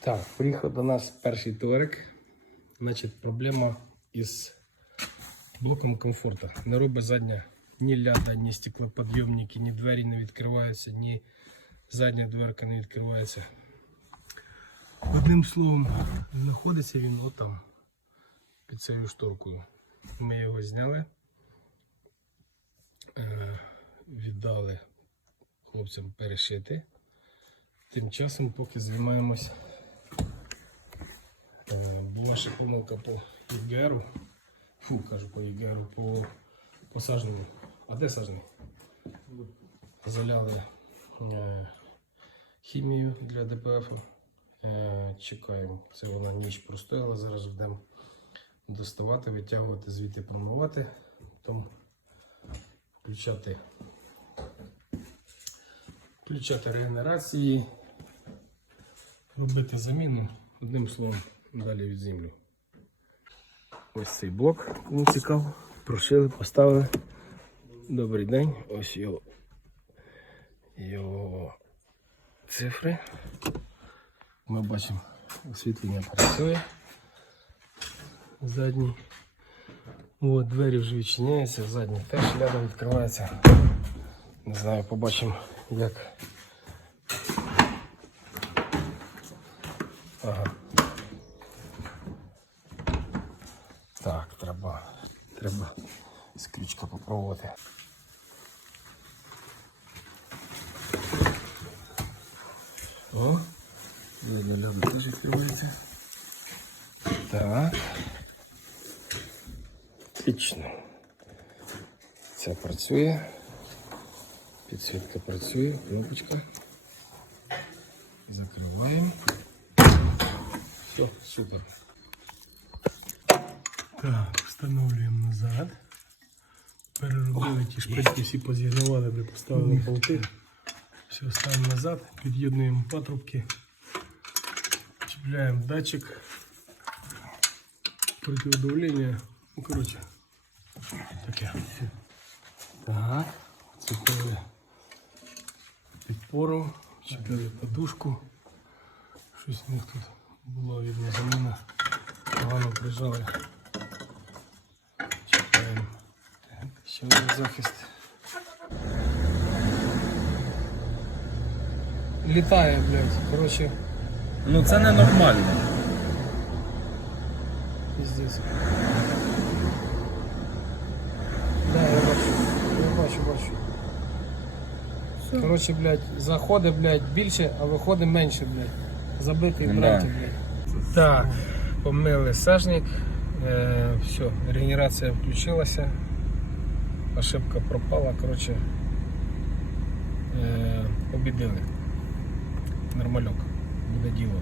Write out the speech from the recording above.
Так, приїхав до нас перший товарик. Значить, проблема із блоком комфорту. Не робить задня ні ляда, ні стеклоподйомники, ні двері не відкриваються, ні задня дверка не відкривається. Одним словом, знаходиться він отам, під цією шторкою. Ми його зняли, е, віддали хлопцям перешити. Тим часом, поки займаємось, ще помилка по ЄГРу. Фу, кажу по ЄГРу, по, по сажному. А де сажний? Заляли е, хімію для ДПФ. Е, чекаємо. Це вона ніч простояла. Зараз будемо доставати, витягувати, звідти промивати, потім включати, включати регенерації, робити заміну. Одним словом, далі від землю. Ось цей блок, кому. Прошили, поставили. Добрий день. Ось його, його цифри. Ми бачимо, освітлення працює. Задній. От, двері вже відчиняються, задній теж рядом відкривається. Не знаю, побачимо як. Ага. Так, треба, треба з попробувати. О, ляда теж відкривається. Так. Отлично. Це працює. Підсвітка працює, кнопочка. Закриваємо. Все, супер. Так, встановлюємо назад. Переробили ті шпильки, всі позігнували, ви поставили болти. Все, ставимо назад, під'єднуємо патрубки. Чіпляємо датчик противодавлення. Ну, коротше, таке. Так, цепили підпору, чіпляли подушку. Щось у них тут було видно заміна. Погано прижали. Чіпляємо. Так, ще один захист. Літає, блядь. Коротше, Ну це ненормально. пиздец. Да, я бачу. Я бачу, бачу. Коротше, блядь, заходить, блядь, більше, а виходить менше, блядь. Забитий Да. браті, блядь. Так, помили сажник. Е, все, регенерація включилася. Ошибка пропала, коротше. Е, побідили. Нормальок. Буде діло.